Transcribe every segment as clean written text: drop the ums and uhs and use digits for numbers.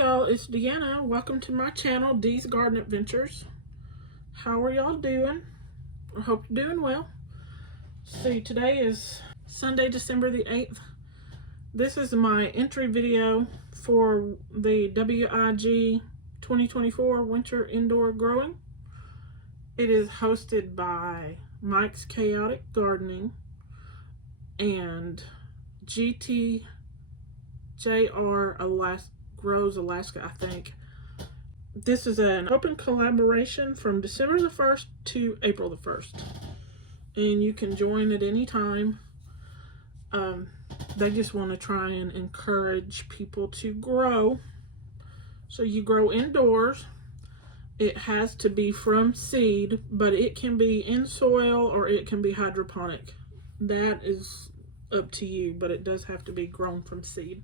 y'all, it's Deanna. Welcome to my channel, Dee's Garden Adventures. How are y'all doing? I hope you're doing well. See, today is Sunday, December the 8th. This is my entry video for the WIG 2024 Winter Indoor Growing. It is hosted by Mike's Chaotic Gardening and GTJR Grows Alaska, I think. This is an open collaboration from December the 1st to April the 1st. And you can join at any time. They just want to try and encourage people to grow. So you grow indoors. It has to be from seed, but it can be in soil or it can be hydroponic. That is up to you, but it does have to be grown from seed.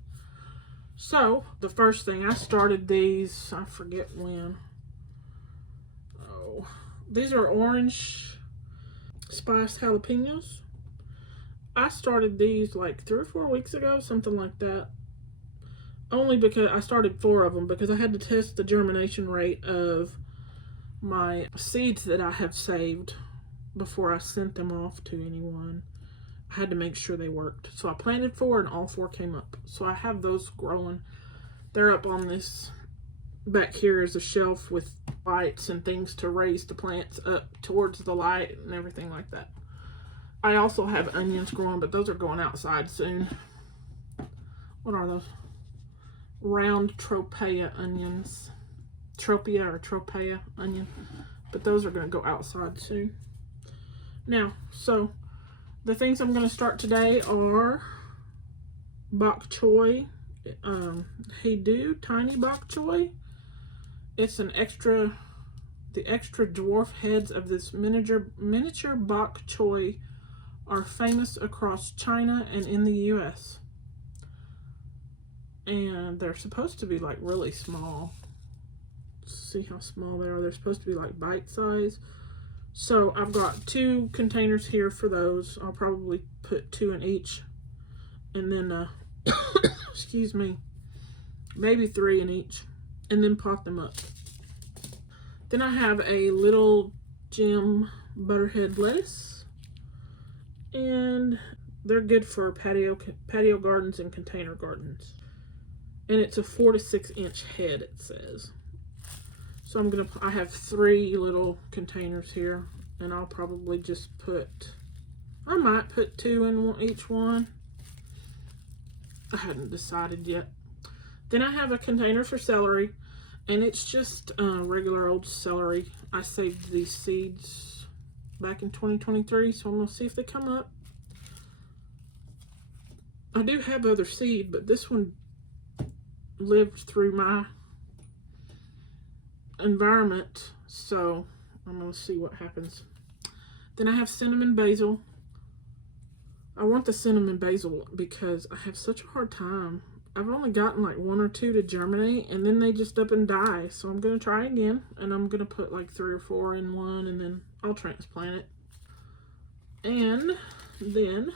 So, the first thing, I started these, I forget when. Oh, these are orange spiced jalapenos. I started these like 3 or 4 weeks ago, something like that. Only because I started 4 of them because I had to test the germination rate of my seeds that I have saved before I sent them off to anyone. I had to make sure they worked. So I planted 4 and all 4 came up. So I have those growing. They're up on this, back here is a shelf with lights and things to raise the plants up towards the light and everything like that. I also have onions growing, but those are going outside soon. What are those? Round Tropea onions. Tropea or Tropea onion. But those are going to go outside soon. Now, so the things I'm going to start today are bok choy, Hey-Do Tiny Bok Choy. It's an extra, the extra dwarf heads of this miniature bok choy are famous across China and in the US. And they're supposed to be like really small. See how small they are. They're supposed to be like bite size. So I've got 2 containers here for those. I'll probably put 2 in each. And then, excuse me, maybe 3 in each. And then pot them up. Then I have a little Jim Butterhead lettuce. And they're good for patio gardens and container gardens. And it's a 4 to 6 inch head, it says. So I have 3 little containers here, and I'll probably just I might put 2 in each one. I hadn't decided yet. Then I have a container for celery, and it's just regular old celery. I saved these seeds back in 2023, so I'm going to see if they come up. I do have other seed, but this one lived through my environment, so I'm going to see what happens. Then I have cinnamon basil. I want the cinnamon basil because I have such a hard time. I've only gotten like 1 or 2 to germinate, and then they just up and die. So I'm going to try again, and I'm going to put like 3 or 4 in one, and then I'll transplant it. And then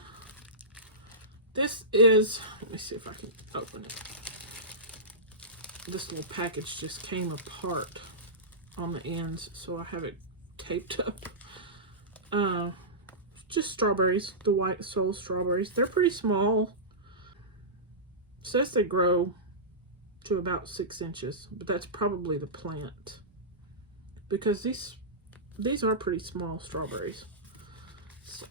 this is, let me see if I can open it. This little package just came apart on the ends, so I have it taped up. Just strawberries, the White Soul strawberries. They're pretty small. It says they grow to about 6 inches, but that's probably the plant, because these are pretty small strawberries. So,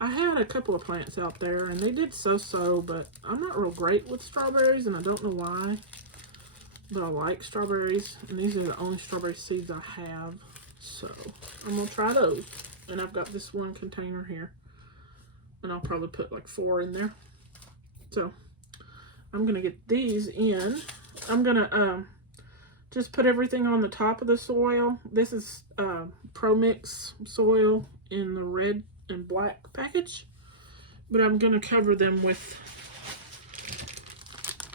I had a couple of plants out there, and they did so-so, but I'm not real great with strawberries, and I don't know why. But I like strawberries, and these are the only strawberry seeds I have, so I'm going to try those. And I've got this 1 container here, and I'll probably put like 4 in there. So I'm going to get these in. I'm going to just put everything on the top of the soil. This is Pro Mix soil in the red and black package, but I'm going to cover them with,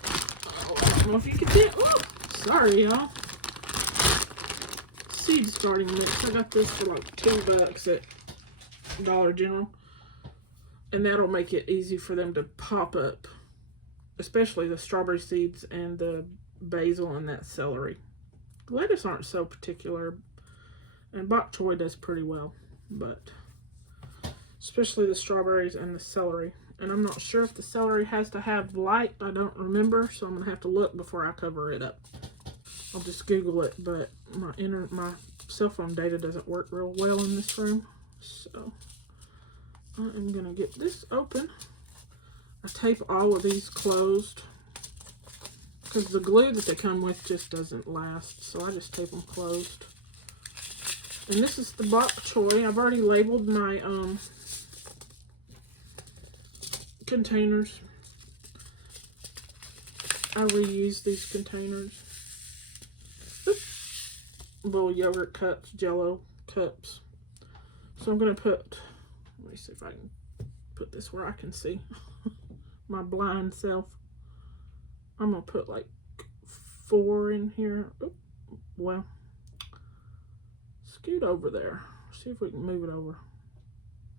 I don't know if you can see it. Oh, sorry, y'all. Seed starting mix. I got this for like $2 at Dollar General. And that'll make it easy for them to pop up. Especially the strawberry seeds and the basil and that celery. The lettuce aren't so particular, and bok choy does pretty well, but especially the strawberries and the celery. And I'm not sure if the celery has to have light. I don't remember, so I'm going to have to look before I cover it up. I'll just Google it, but my cell phone data doesn't work real well in this room. So I am going to get this open. I tape all of these closed because the glue that they come with just doesn't last. So I just tape them closed. And this is the bok choy. I've already labeled my containers. I reuse these containers. Little yogurt cups, Jello cups. So I'm going to put, let me see if I can put this where I can see my blind self. I'm going to put like 4 in here. Oop, well, scoot over there. See if we can move it over.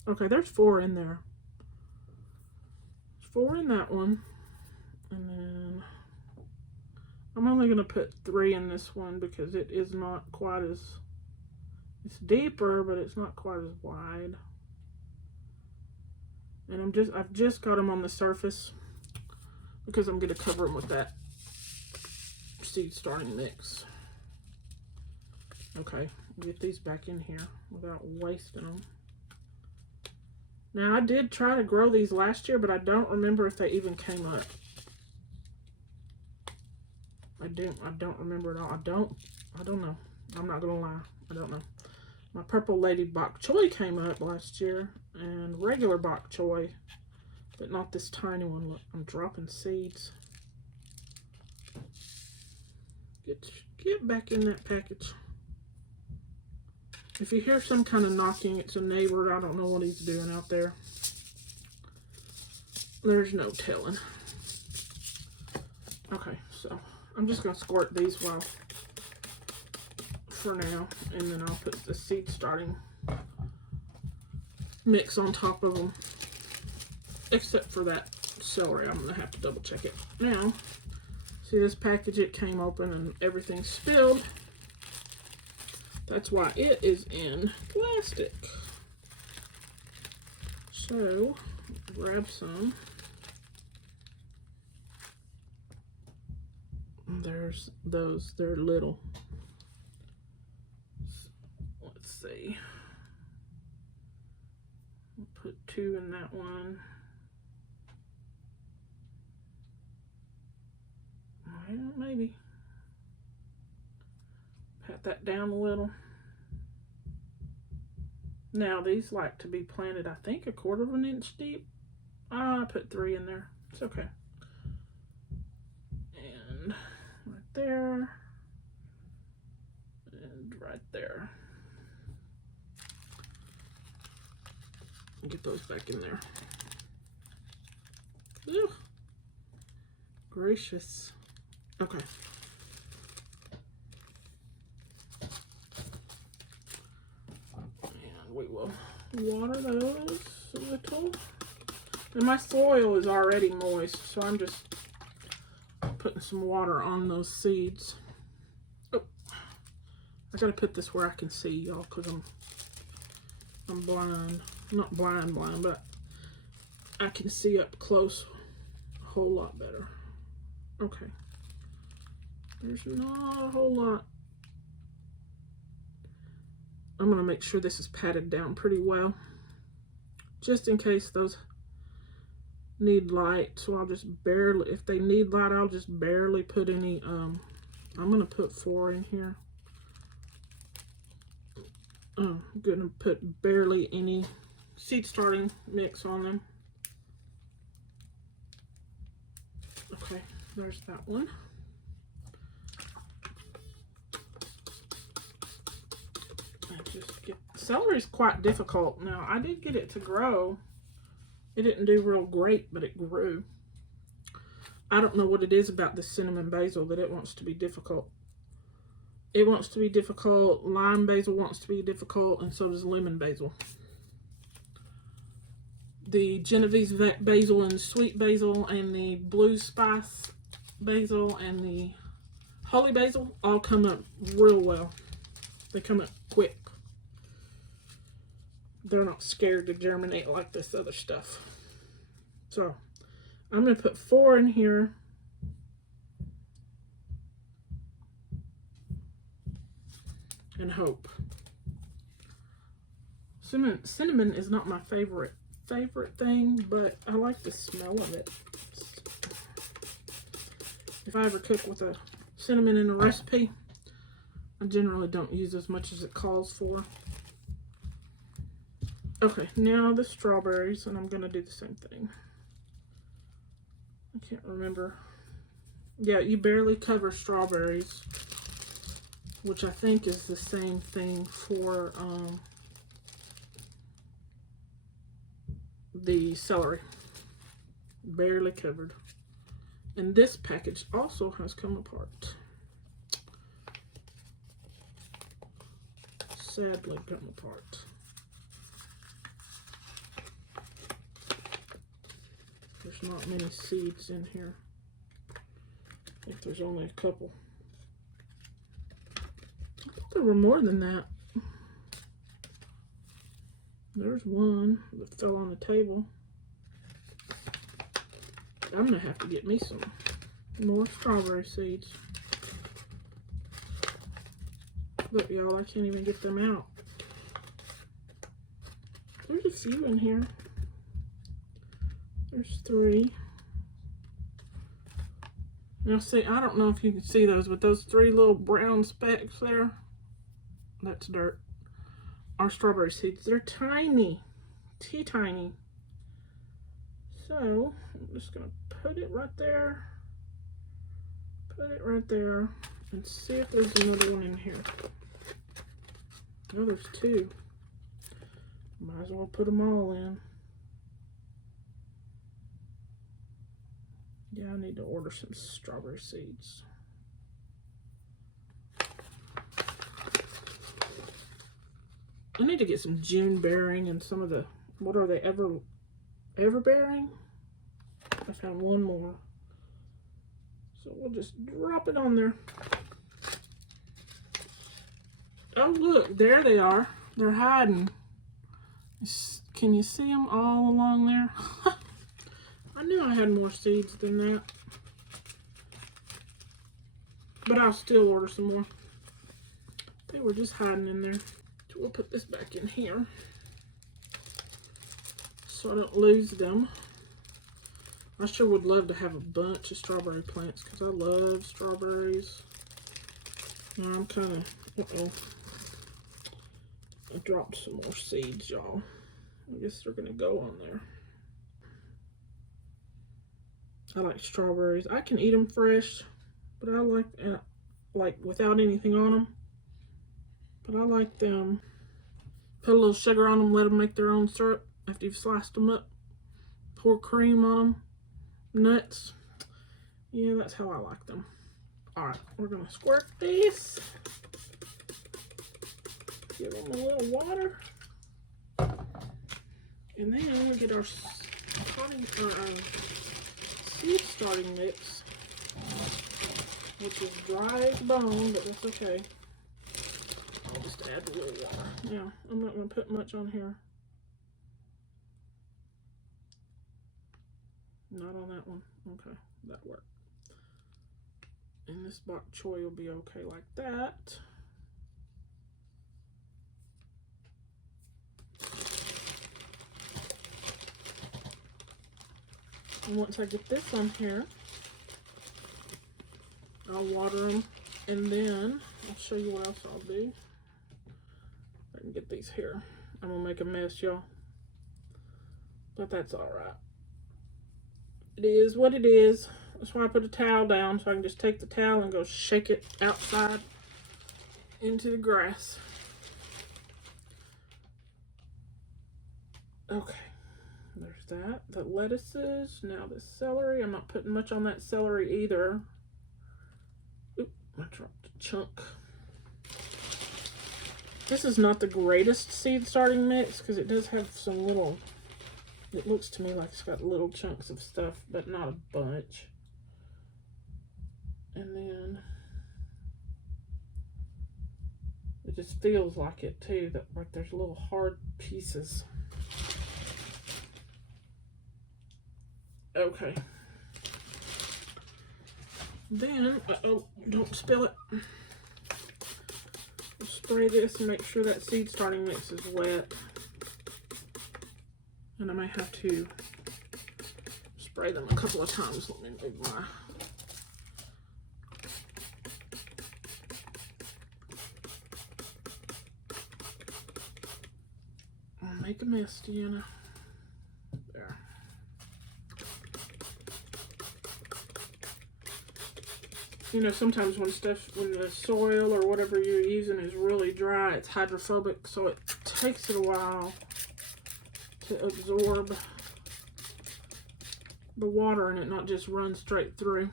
Okay, there's 4 in there. 4 in that one. And then I'm only going to put 3 in this one because it is not quite as, it's deeper, but it's not quite as wide. And I've just got them on the surface because I'm going to cover them with that seed starting mix. Okay, get these back in here without wasting them. Now I did try to grow these last year, but I don't remember if they even came up. I don't remember at all. I don't know. I'm not gonna lie. I don't know. My purple lady bok choy came up last year, and regular bok choy, but not this tiny one. Look, I'm dropping seeds. Get back in that package. If you hear some kind of knocking, it's a neighbor. I don't know what he's doing out there. There's no telling. Okay, so I'm just going to squirt these for now, and then I'll put the seed starting mix on top of them, except for that celery. I'm going to have to double check it. Now, see this package, it came open and everything spilled. That's why it is in plastic. So, grab some. There's those, they're little. Let's see. We'll put 2 in that one. Well, maybe. Pat that down a little. Now these like to be planted, I think, 1/4 inch deep. I put 3 in there. It's okay. And right there. And right there. Get those back in there. Ew. Gracious. Okay. And we will water those a little. And my soil is already moist, so I'm just putting some water on those seeds. Oh, I gotta put this where I can see, y'all, because I'm blind. Not blind, but I can see up close a whole lot better. Okay. There's not a whole lot. I'm going to make sure this is patted down pretty well, just in case those need light. So I'll just barely, if they need light, I'll just barely put any, I'm going to put 4 in here. I'm going to put barely any seed starting mix on them. Okay, there's that one. Celery is quite difficult. Now, I did get it to grow. It didn't do real great, but it grew. I don't know what it is about this cinnamon basil that it wants to be difficult. It wants to be difficult. Lime basil wants to be difficult, and so does lemon basil. The Genovese basil and sweet basil and the blue spice basil and the holy basil all come up real well. They come up quick. They're not scared to germinate like this other stuff. So I'm going to put 4 in here. And hope. Cinnamon is not my favorite thing, but I like the smell of it. If I ever cook with a cinnamon in a recipe, I generally don't use as much as it calls for. Okay, now the strawberries, and I'm going to do the same thing. I can't remember. Yeah, you barely cover strawberries, which I think is the same thing for the celery. Barely covered. And this package also has come apart. Sadly come apart. There's not many seeds in here. I think there's only a couple. I thought there were more than that. There's one that fell on the table. I'm gonna have to get me some more strawberry seeds. Look, y'all, I can't even get them out. There's a few in here. There's 3. Now, see, I don't know if you can see those, but those 3 little brown specks there, that's dirt, are strawberry seeds. They're tiny, tiny. So, I'm just going to put it right there, and see if there's another one in here. Oh, there's 2. Might as well put them all in. Yeah, I need to order some strawberry seeds. I need to get some June bearing and some of the, what are they, ever bearing? I found one more. So we'll just drop it on there. Oh, look, there they are. They're hiding. Can you see them all along there? I knew I had more seeds than that. But I'll still order some more. They were just hiding in there. So we'll put this back in here so I don't lose them. I sure would love to have a bunch of strawberry plants because I love strawberries. Now I'm kind of, I dropped some more seeds, y'all. I guess they're going to go on there. I like strawberries. I can eat them fresh, but I like without anything on them. But I like them. Put a little sugar on them, let them make their own syrup after you've sliced them up. Pour cream on them, nuts. Yeah, that's how I like them. All right, we're gonna squirt these. Give them a little water. And then we get our seed starting mix, which is dry as bone, but that's okay. I'll just add a little water. Now, I'm not going to put much on here. Not on that one. Okay, that worked. And this bok choy will be okay like that. And once I get this on here, I'll water them, and then I'll show you what else I'll do. I can get these here. I'm gonna make a mess, y'all, but that's all right. It is what it is. That's why I put a towel down, so I can just take the towel and go shake it outside into the grass. Okay. There's that. The lettuces. Now the celery. I'm not putting much on that celery either. Oop, I dropped a chunk. This is not the greatest seed starting mix because it does have some little, it looks to me like it's got little chunks of stuff, but not a bunch. And then just feels like it too, that like there's little hard pieces. Okay. Then, don't spill it. Spray this and make sure that seed starting mix is wet. And I may have to spray them a couple of times. Let me move my... I'll make a mess, Deanna. There. You know, sometimes when the soil or whatever you're using is really dry, it's hydrophobic, so it takes it a while to absorb the water and it not just run straight through.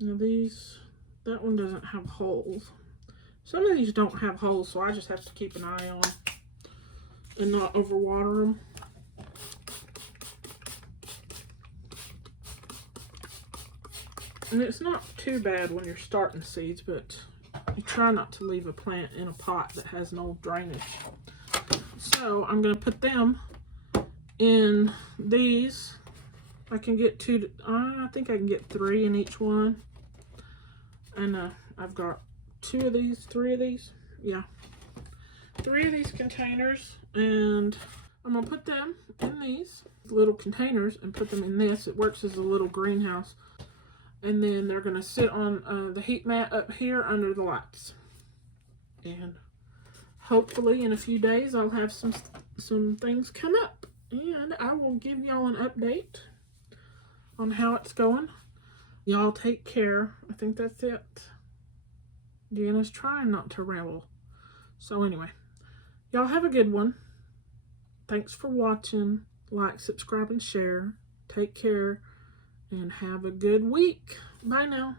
Now that one doesn't have holes. Some of these don't have holes, so I just have to keep an eye on and not overwater them. And it's not too bad when you're starting seeds, but you try not to leave a plant in a pot that has no drainage. So I'm going to put them in these. I can get I think I can get 3 in each one. And I've got 2 of these, 3 of these. Yeah. 3 of these containers, and I'm going to put them in these little containers and put them in this. It works as a little greenhouse. And then they're going to sit on the heat mat up here under the lights. And hopefully in a few days I'll have some things come up. And I will give y'all an update on how it's going. Y'all take care. I think that's it. Deanna's trying not to ramble. So anyway, y'all have a good one. Thanks for watching. Like, subscribe, and share. Take care. And have a good week. Bye now.